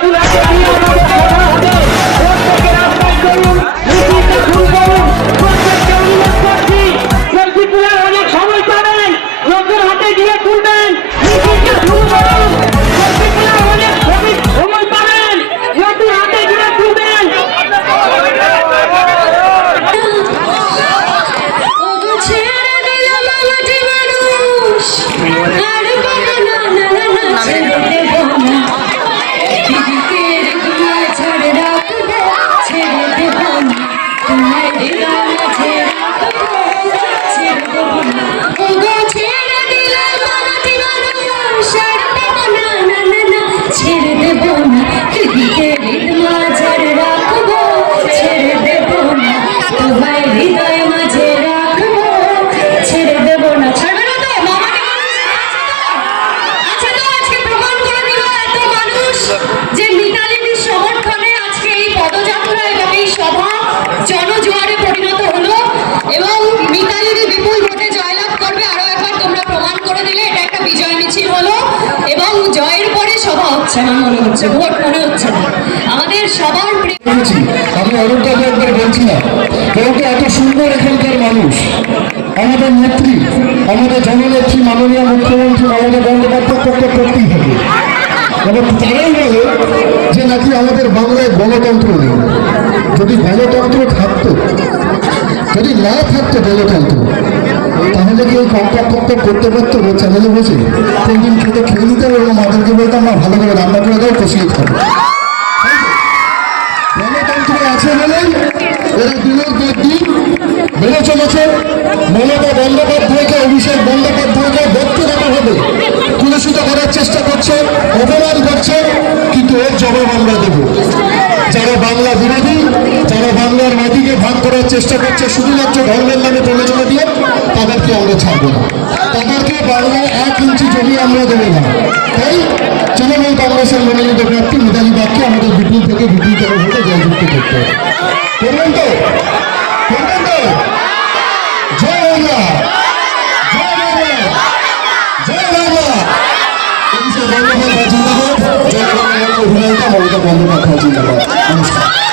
তুলে মনে হচ্ছে ভোট মনে হচ্ছে না। আমাদের সবার আমি সুন্দর এখানকার মানুষ। আমাদের নেত্রী, আমাদের জননেত্রী, মাননীয় মুখ্যমন্ত্রী মমতা বন্দ্যোপাধ্যায় করতে করতেই হবে এবং যে নাকি আমাদের বাংলায় গণতন্ত্র নেই। যদি গণতন্ত্র থাকতো, যদি না থাকতো গণতন্ত্র তাহলে কি ওই কন্ট্রাক্ট করতে পারতো ওই চ্যানেলে বসে কোনদিন খেতে খেয়ে নিতাম এবং মাদেরকে বলতাম না ভালো করে রান্না করে দাও, কষিয়ে খাব। গণতন্ত্র আছে বলেই এরা দিনের পর দিন বেড়ে চলেছে। মমতা বন্দ্যোপাধ্যায়কে অভিষেক বন্দ্যোপাধ্যায়কে ব্যক্তিগতভাবে কুলসিত করার চেষ্টা করছে, অপমান করছে, কিন্তু এর জবাব আমরা দেব। যারা বাংলা বিরোধী, যারা বাংলার মাটিকে ভাগ করার চেষ্টা করছে, শুধুমাত্র ধর্মের ছাড়বো না। তাদেরকে বাংলায় এক ইঞ্চি জমি আমরা দেবো না। তাই তৃণমূল কংগ্রেসের মনোনীত প্রার্থী মিতালি বাগকে আমাদের বিপুল থেকে বিপুল করে ভোটে জয়যুক্ত করতে বন্দ্যোপাধ্যায় জিন্দাবাদ। জয় নমস্কার।